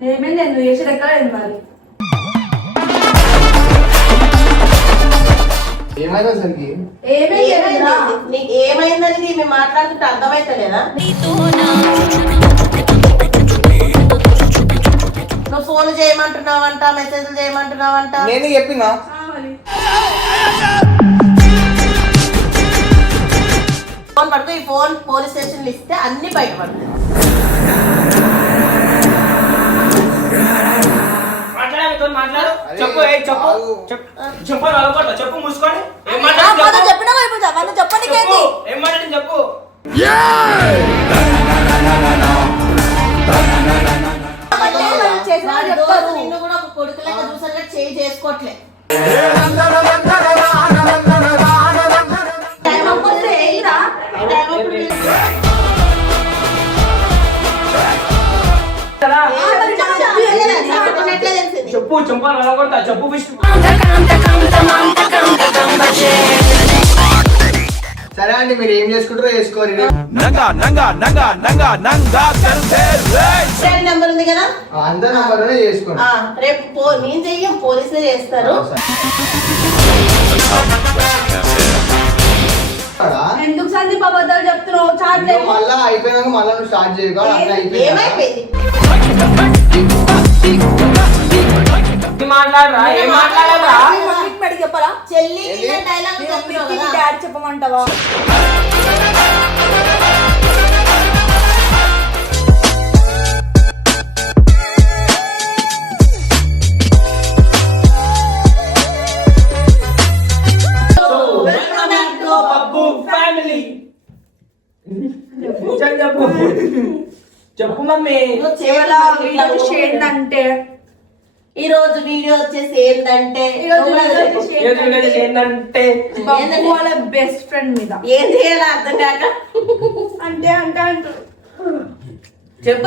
ఏమైంది నువ్వు చేసేది ఎక్కడ మరి ఏమైంది అసలుకి? నీకు ఏమైందని మేము మాట్లాడుతుంటే అర్థమైతలేదా? నువ్వు ఫోన్ చేయమంటున్నావంట, మెసేజ్లు చేయమంటున్నావంట. నేను చెప్పినా ఫోన్ పడుతూ ఈ ఫోన్ పోలీస్ స్టేషన్లు ఇస్తే అన్ని బయటపడతాయి. చెప్పు మూసుకోండి. చెప్పు నిన్ను కూడా ఒక కొడుకులాగా చూసారుగా చేయి చేసుకోవట్లే. చెప్పు చెంపాలు అలగొడతా చెప్పు విష్ణు. సరే అండి, మీరు ఏం చేసుకుంటారో చేసుకోరు. నెంబర్ ఉంది కదా, అందరి నంబర్లోనే చేసుకోండి. రేపు నేను చెయ్యం, పోలీసులే చేస్తారు. ఎందుకు సందీప్ అబద్ధాలు చెప్తున్నావు? మళ్ళా అయిపోయినాక మళ్ళా నువ్వు స్టార్ట్ చేయగా ఏమైపోయింది? చెప్పరా చెల్లి డైలాగ్ డాడీ చెప్పమంటావా? చెప్పు మమ్మీ. ఏంటంటే ఈ రోజు వీడియో వచ్చేసి ఏంటంటే వాళ్ళ బెస్ట్ ఫ్రెండ్ మీద ఏం చేయాలో అర్థం కాక అంటే అంటే అంటారు. చెప్ప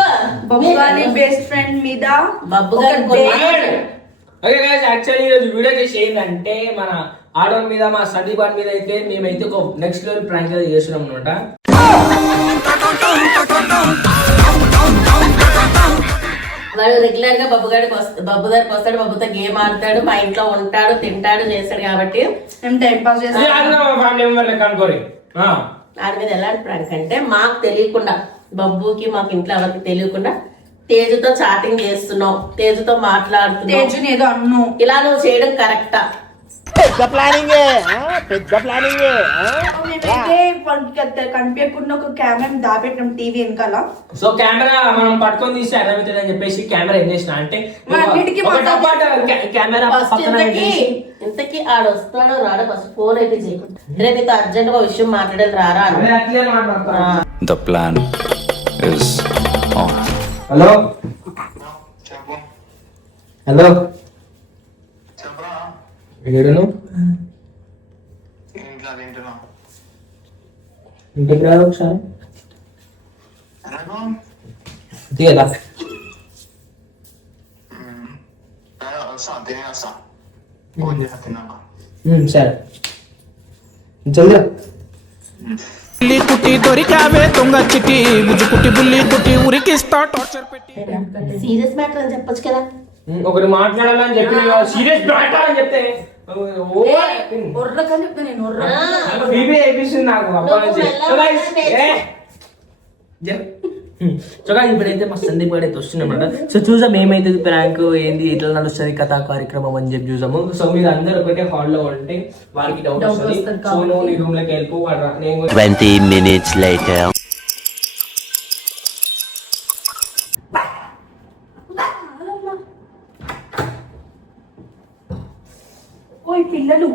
బబ్బు గారి బెస్ట్ ఫ్రెండ్ మీద బబ్బు గారు యాక్చువల్లీ ఈరోజు వీడియో చేసి ఏంటంటే మన ఆడోన్ మీద మా సందీప్ గారి మీద అయితే మేమైతే ఒక నెక్స్ట్ లెవెల్ ప్రాంక్ అయితే చేస్తున్నాం అనమాట. వాడు రెగ్యులర్ గా బబ్బు గారికి వస్తాడు, బబ్బుతో గేమ్ ఆడతాడు, మా ఇంట్లో ఉంటాడు, తింటాడు, చేస్తాడు. కాబట్టి టైం పాస్ చేస్తాడు. వాడి మీద ఎలాంటి ప్రాంక్ అంటే మాకు తెలియకుండా, బబ్బుకి మాకు ఇంట్లో ఎవరికి తెలియకుండా తేజుతో చాటింగ్ చేస్తున్నావు, తేజుతో మాట్లాడుతున్నావు, ఏదో అన్ను ఇలా నువ్వు చేయడం కరెక్టా? కనిపించకుండా ఒక కెమెరా దాపెట్టినాం టీవీ వెనకాల. సో కెమెరా మనం పట్టుకొని తీస్తే అర్థమవుతుంది అని చెప్పేసి కెమెరా ఏం చేసిన అంటే కెమెరా ఇంతకీ ఆడొస్తాడో రాడో ఫస్ట్ ఫోన్ అయితే చేయకుండా రేపు నీతో అర్జెంట్ గా విషయం మాట్లాడేది రారా అని. The plan is on. Hello hello ఏడును ఇంటికి రాదు ఒకసారి తీయదా? సరే జల్దీ బుల్లి కుట్టి దొరికావే దొంగ చిట్టి బుజ్జు కుట్టి బుల్లి కుట్టి ఉరికిస్తా టార్చర్ పెట్టి. సీరియస్ మ్యాటర్ అని చెప్పొచ్చు కదా. ఒకటి మాట్లాడాలని చెప్పి సీరియస్ మ్యాటర్ అని చెప్తే ఇప్పుడైతే మా సందీప్ గారు అయితే వస్తున్నామన్నమాట. సో చూసాం ఏమైతే ప్రాంక్ ఏంది ఇట్లా నడుస్తుంది కథా కార్యక్రమం అని చెప్పి చూసాము. సో మీరు అందరు ఒకటే హాల్లో ఉంటే వారికి డౌట్ వస్తుంది. సో నువ్వు నీ రూమ్ లోకి వెళ్ళిపో. 20 minutes later. ఓయ్ పిల్లలు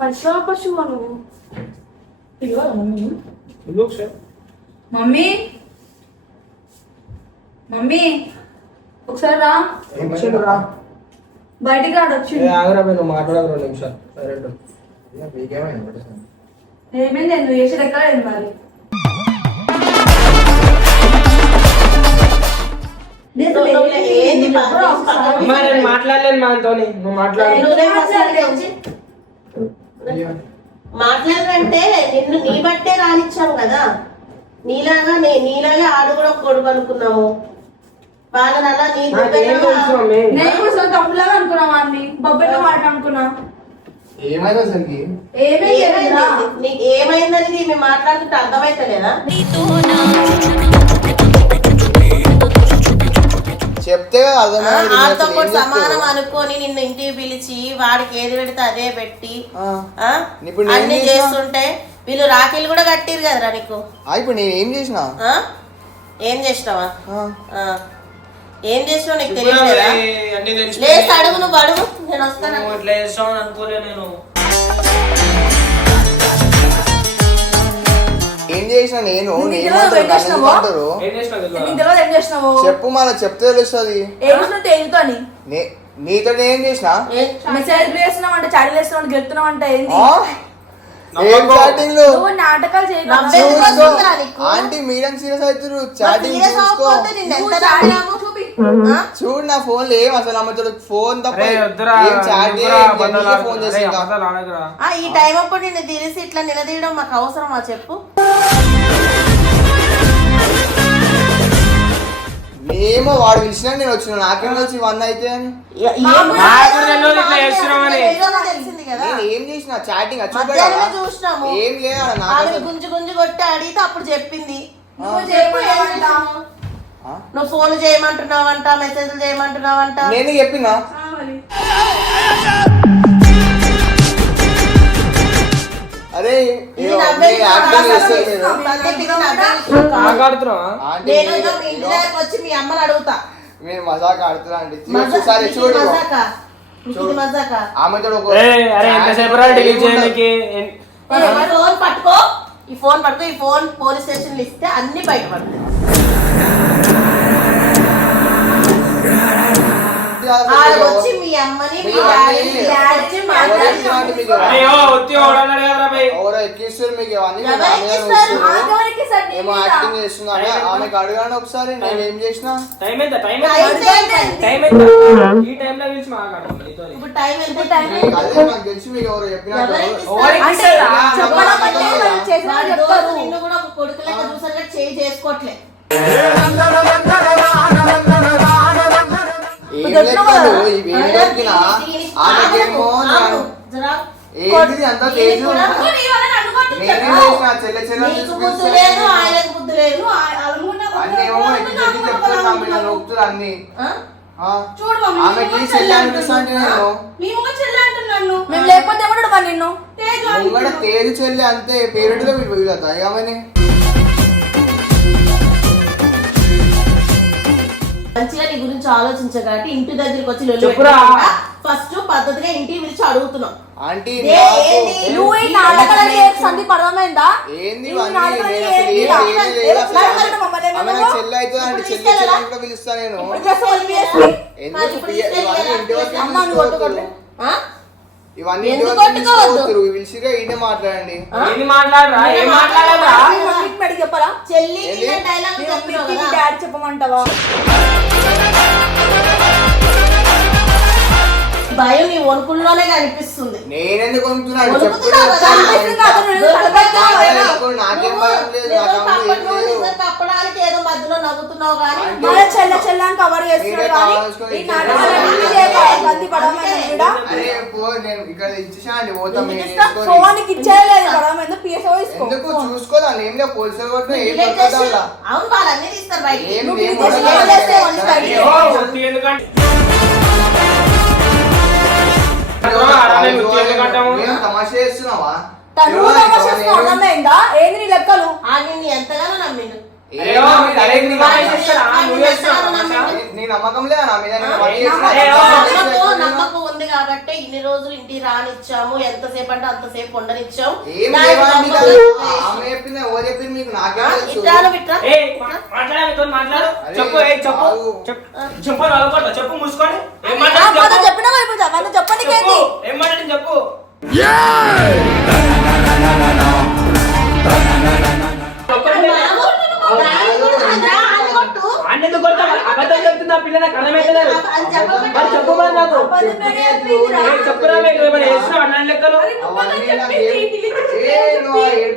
మంచిగా పశువు నువ్వు. మమ్మీ మమ్మీ ఒకసారి రా. బయటికి రాడొచ్చు. మాట్లాడదు 2 నిమిషాలు. ఏమైంది నువ్వు చేసేది ఎక్కడ మరి? మాట్లాడలేను మా అంతో. నువ్వు మాట్లాడు. మాట్లాడాలంటే నిన్ను నీ బట్టే రానిచ్చాం కదా, నీలాగే ఆడు కూడా ఒక కొడుకు అనుకున్నాము. వాళ్ళని అలా నీ నేను కూడా తప్పులాగా అనుకున్నా వాడిని, బొబ్బెట్ల మాట అనుకున్నా. ఏమైనా సరికి నీకు ఏమైందని మేము మాట్లాడుతుంటే అర్థమైతలేదా? చెప్తే ఆడితో కూడా సమానం అనుకొని నిన్ను ఇంటికి పిలిచి వాడికి ఏది పెడితే అదే పెట్టి అన్ని చేస్తుంటే వీళ్ళు రాఖీలు కూడా కట్టిరు కదరా నీకు. ఇప్పుడు నేను ఏం చేసిన? ఏం చేసినావా? ఏం చేసినావు నీకు తెలియలేదా? లేసి అడుగు, నువ్వు అడుగు, నేను వస్తాను. అనుకోలే నేను ఏం చేసిన? నేను చెప్పు, మళ్ళీ చెప్తే తెలుస్తుంది. నీతో ఏం చేసిన? మెసేజ్ చేస్తున్నావు అంటే, చాడీలు వేస్తున్నావు అంటే, గెలుతున్నావు అంటే ఏంది? ఏం చాటింగ్ నాటకాలు ఆంటీ మీడియం సీరియస్ అవుతారు. చాటింగ్ చూసుకో, చూడు నా ఫోన్ లో ఏం అసలు అమ్మతో ఫోన్ తప్ప ఫోన్ చేసి ఈ టైం అప్పుడు నిన్ను తెలిసి ఇట్లా నిలదీయడం మాకు అవసరమా చెప్పు? ఏమో వాడు పిలిచినా నేను వచ్చిన, నాకేం వచ్చి 1 అయితే అని. తెలిసింది కదా, ఏం చేసిన? చాటింగ్ చూసినాము. ఏం లేదు, గుంజు గుంజు కొట్టి అడిగితే అప్పుడు చెప్పింది. నువ్వు ఫోన్ చేయమంటున్నావంట, మెసేజ్లు చేయమంటున్నావంట. నేను చెప్పినా? అరే వచ్చి మీ అమ్మని అడుగుతా. నేను మజాక్ ఆడుతున్నా అండి. చూడు ఫోన్ పట్టుకో, ఈ ఫోన్ పోలీస్ స్టేషన్ ఇస్తే అన్ని బయటపడతాయి. వచ్చి మీ అమ్మని ఏమో యాక్టింగ్ చేస్తున్నా. ఆమెకు అడగాను ఒకసారి, నేను ఏం చేసిన? అదే నాకు తెలిసి మీకు ఎవరు చెప్పినట్టు నిన్ను కూడా ఒక కొడుకు లెక్క చూసాక చేయి చేసుకోవట్లే. ఏంటిది అంతా తేజు? చెల్లె చెల్లె అన్ని ఆమెకి చెల్లె అనిపిస్తాంటే మేము లేకపోతే ఎవడు నిన్ను తేజు చెల్లె అంతే పేరెంట్గా వీళ్ళు ఆమెని. మంచిగా నీ గురించి ఆలోచించగట్టి ఇంటి దగ్గరికి వచ్చి ఫస్ట్ పద్ధతిగా ఇంటికి పిలిచి అడుగుతున్నాం. సందీప్ అర్థమైందా? చెల్లె అయితే అండి, చెల్లె కూడా పిలుస్తా నేను. ఇవన్నీ పిలిచిగా ఈయనే మాట్లాడండి. చెప్పరా? చెల్లి డాడీ చెప్పమంటావా? భయం నీ వణుకుల్లోనే కనిపిస్తుంది. నేనెందుకు వణుకుతున్నాను? కప్పడానికి ఏదో మధ్యలో నవ్వుతున్నావు కానీ చెల్ల చెల్లని కవర్ చేస్తున్నాడు. చూసుకోదా? ఏం పోలీసులు అవును, వాళ్ళన్నీ తీస్తారు బయట. తమాషా చేస్తున్నావా? ఏంది నీ లెక్కలు? నిన్ను ఎంతగానో నమ్మిండు. నమ్మకం ఉంది కాబట్టి ఇన్ని రోజులు ఇంటికి రానిచ్చాము, ఎంతసేపు అంటే అంతసేపు ఉండనిచ్చాము. చెప్పు. అబద్ధం చెప్తున్నా పిల్ల, నాకు అర్థమైతలేదు. చెప్పు నాకు, చెప్పురా. లెక్కలు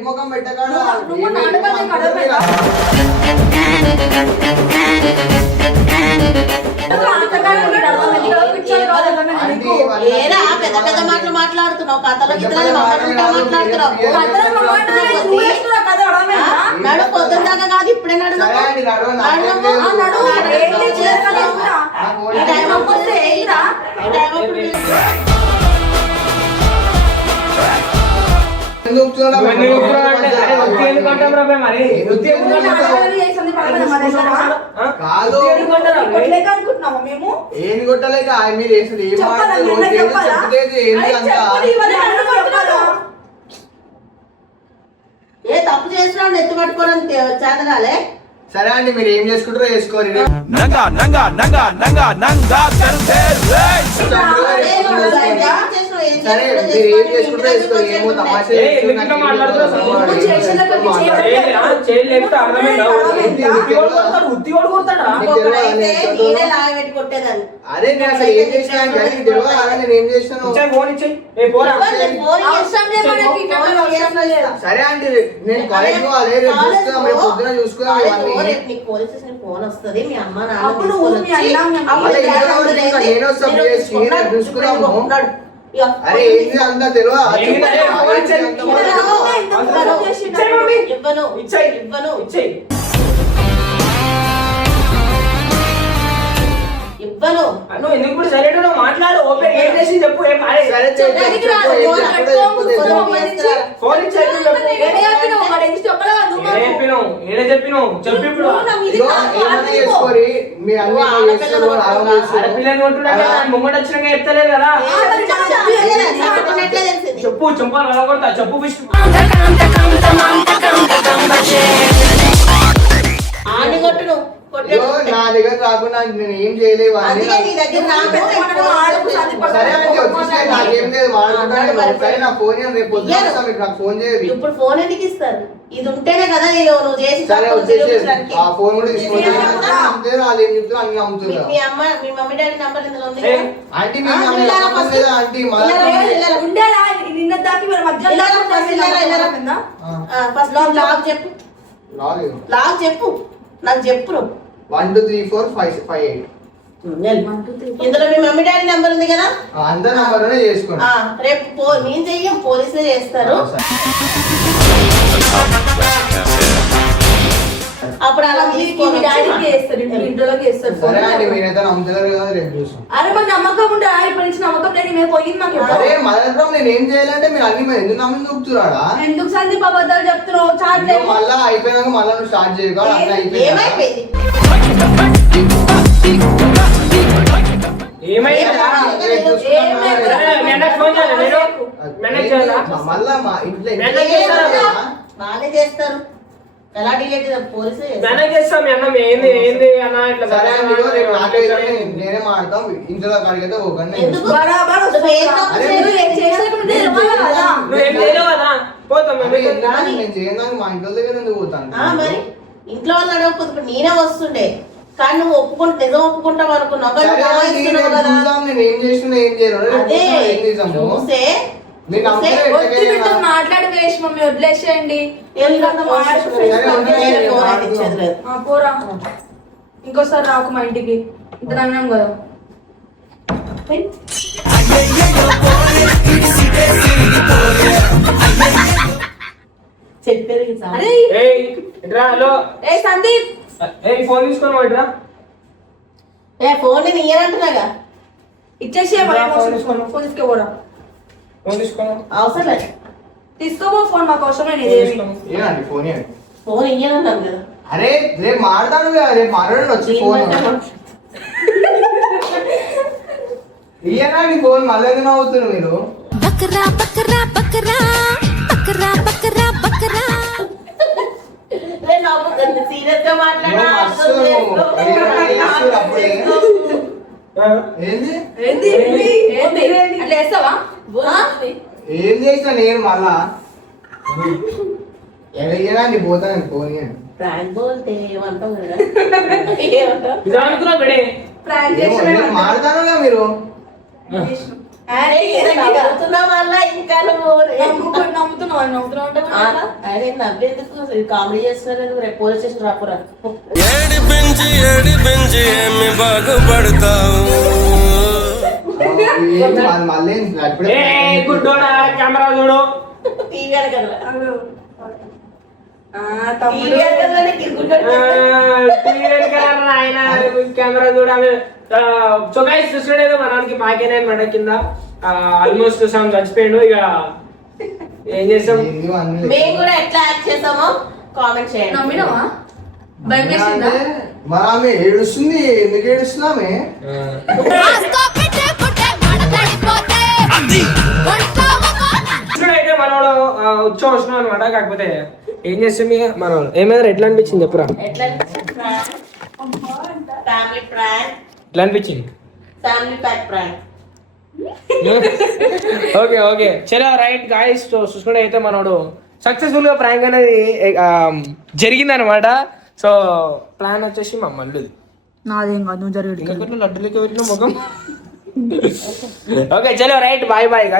ఏడు ముఖం పెట్టకాడ నువ్వు నాటకాన్ని కడపేదా? ఏరా పెద్ద పెద్ద మాటలు మాట్లాడుతున్నావు, కథలో గిద్దలు మాట్లాడుతున్నావు. నడు పొద్దున్న దాకా కాదు, ఇప్పుడే నడు. మేము ఏంది కొట్టలేక మీరు వేసుడు ఏం ఏ తప్పు చేసినా ఎత్తు పట్టుకోవడం చేతగాలే. సరే అండి, మీరు ఏం చేసుకుంటారో చేసుకోరు. నంగా నంగా నంగా నంగా నంగా సరే మీరు ఏం చేసుకుంటారో చేసుకోరు. ఏమో తమాషా నేనే లాగా పెట్టి కొట్టేదాన్ని. అరే నేను అసలు ఏం చేసినా నేను ఏం చేసినాను. సరే అండి, నేను కాలేజ్ పోవాలి, రేపు చూసుకుందాం, రేపు పొద్దున చూసుకుందాం ఇవన్నీ. పోలీస్ స్టేషన్ ఫోన్ వస్తుంది, మీ అమ్మ అప్పుడు నేను వస్తాను చూసుకున్నాము. అరే ఏంది అంతా తెలియదు. ఇవ్వను ఇవ్వను ఇవ్వను. నువ్వు ఎందుకు ఇప్పుడు సైలెంట్ మాట్లాడు, ఓపెన్ ఏం చేసి చెప్పు. ఏం సరే చేసుకోరి మీ పిల్లలు ముంగట వచ్చినాక చెప్తలేదు కదా. చెప్పు చెంపాలు వెళ్ళకూడదా చెప్పు. ఆని కొట్టును నా దగ్గర రాకుండా నేను ఏం చేయలేవు. సరే అండి, వచ్చేసి నాకేం లేదు వాడుకుంటాను. సరే నా ఫోన్ రేపు పొద్దున మీకు నాకు ఫోన్ చేయదు. ఇప్పుడు ఫోన్ ఎందుకు ఇస్తారు? ఇది ఉంటేనే కదా నువ్వు చేసి. సరే వచ్చేసి ఆ ఫోన్ కూడా తీసుకుంటే వాళ్ళు ఏం చెప్తారు అన్ని నమ్ముతున్నారు. మీ అమ్మ మీ మమ్మీ డాడీ నంబర్ ఇందులో ఉంది. ఆంటీ మీకు లేదా ఆంటీ నిన్న దాకి ఫస్ట్ లాక్ చెప్పు, లాక్ చెప్పు, నాకు చెప్పు. 1 2 3 4 5 5 8 ఇందులో మీ మమ్మీ డాడీ నెంబర్ ఉంది కదా, అందరి నంబర్లోనే చేసుకోండి. రేపు మేము చెయ్యం, పోలీసులే చేస్తారు. అప్పుడు అలా సరే అండి, మీరైతే నమ్ముతారు కదా, రేపు చూస్తాం. అరే మరి నమ్మకం ఉంటే ఇప్పటి నుంచి నమ్మకం లేని మేము పోయింది మాకు. అరే మొదట్లో నేను ఏం చేయాలంటే మీరు అన్ని ఎందుకు నమ్మి నొక్కుతున్నాడా? ఎందుకు సందీప్ అబద్ధాలు చెప్తున్నావు? చాట్ మళ్ళా అయిపోయినాక మళ్ళా నువ్వు స్టార్ట్ చేయగా ఏమైపోయింది? మళ్ళా మా ఇంట్లో బాగానే చేస్తారు. ఎలా డిలేట్ పోలీసు నేనే మాడతాం ఇంట్లో కాడికైతే పోకండి. నేను చేయడానికి మా ఇంట్లో దగ్గర ఎందుకు పోతాను? మరి ఇంట్లో వాళ్ళు అడగకపోతే నేనే వస్తుండే, కానీ నువ్వు ఒప్పుకుంటే నిజం ఒప్పుకుంటావు అనుకున్నావు. నేను ఏం చేసినా ఏం చేయను చూసే మాట్లాడి వేసి మమ్మీ వదిలేసేయండి. పోరా, ఇంకోసారి రాకు మా ఇంటికి. ఇంత అన్నాం కదా. చెప్పేది సందీప్ ఫోన్ తీసుకొని పోయిట్రా. ఫోన్ ఇయ్యాలంటున్నాగా, ఇచ్చేసి ఫోన్ తీసుకోరా. ఫోన్ తీసుకోను అవసరం లేదు, తీసుకోబో ఫోన్, మాకు అవసరం లేదు. ఏనండి ఫోన్ ఫోన్ ఇయ్యాలన్నాను కదా. అరే రేపు మాడతాను కదా, రేపు మాట్లాడండి వచ్చి ఫోన్ ఇయ్యనండి ఫోన్. మళ్ళీ ఎందుకు నవ్వుతున్నారు మీరు? బకరా బకరా బకరా బకరా బకరా బకరా సీరియస్ గా మాట్లాడా. ఏం చేసినా నేను మళ్ళా ఎలాగేనండి పోతాను ఫోన్. ప్రాంక్ బోల్తే ఏమంటావు కదా, మాడతాను మీరు. నమ్ముతున్నా మళ్ళా ఇంకా నమ్ముతున్నావు వాళ్ళు నవ్వుతూ ఉంటే మరి ఎట్లా? ఆయన నవ్వేందుకు కామెడీ చేస్తున్నారు ఎందుకు? రేపు పోలీస్ స్టేషన్ రాపురా. మళ్ళీ అప్పుడే గుడ్డోడా కెమెరా చూడు. టీవీ అనగలరా? తమ్ముడు టీవీ అనగలరా? కెమెరా చూడాలి. సో గైస్ చూడలేదు మనకి పాకేనే అనమాట కింద ఆల్మోస్ట్ సమ్ చచ్చిపోయాడు. ఇక ఏం చేస్తాం? మేము కూడా ఎట్లా యాక్ట్ చేస్తామో కామెంట్ చేయండి. నమ్మినావా? భయం వేసిందా? మరి ఆమె ఏడుస్తుంది, ఎందుకు ఏడుస్తున్నామే? ఆస్కో పెట్టే పుట్టే మడతడిపోతే ఒంట్లో ఒక అయితే మనోడు వచ్చి వస్తున్నాం అనమాట. కాకపోతే ఏం చేస్తాం ఇక మనోడు ఏమైనా ఎట్లా అనిపించింది చెప్పురా? ఎట్లా ఫ్యామిలీ ప్రాంక్, ఎట్లా అనిపించింది? Family pack prank. Okay okay చలో రైట్ గాయస్. చూసుకుంటే అయితే మనోడు సక్సెస్ఫుల్ గా ప్రాంక్ అనేది జరిగింది అనమాట. సో ప్లాన్ వచ్చేసి మా మల్లు నాదేం కాదు, నువ్వు జరుగుతుంది. ఇంకా లడ్డులకి వెళ్ళిన ముఖం. ఓకే చలో రైట్ బాయ్ బాయ్ గాయస్.